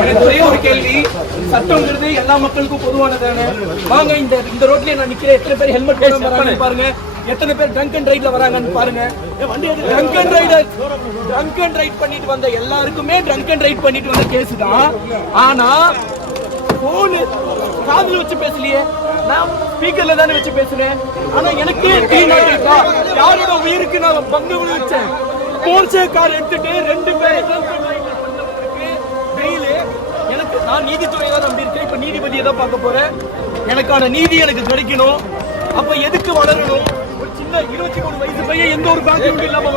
எனக்கு ஒரே ஒரு கேள்வி, சட்டம்ங்கிறது எல்லா மக்களுக்கும் பொதுவானதானே? வாங்க இந்த ரோட்லயே நான் நிக்கிறேன், எத்தனை பேர் ஹெல்மெட் போடாம வராங்கன்னு பாருங்க, எத்தனை பேர் ட்ரங்க் அண்ட் ரைட்ல வராங்கன்னு பாருங்க. ட்ரங்க் அண்ட் ரைட் பண்ணிட்டு வந்த எல்லாருக்குமே ட்ரங்க் அண்ட் ரைட் பண்ணிட்டு வந்த கேஸ் தான். ஆனா போன் காதுல வச்சு பேசலையே, நான் ஸ்பீக்கர்ல தானே வச்சு பேசுறேன். ஆனா எனக்கு யாரோட உயிருக்கு நான் பங்கு விளைவிச்சேன். போர்ச்சே கார் எடுத்துட்டு 2 பேர் எனக்கு, நான் நீதித்துறையை தான் நம்பி இருக்கேன். இப்ப நீதிபதியை தான் பார்க்க போறேன். எனக்கான நீதி எனக்கு கிடைக்கணும். அப்ப எதுக்கு வளரணும்? ஒரு சின்ன 23 வயசு பையன் எந்த ஒரு பாக்கியம் இல்லாம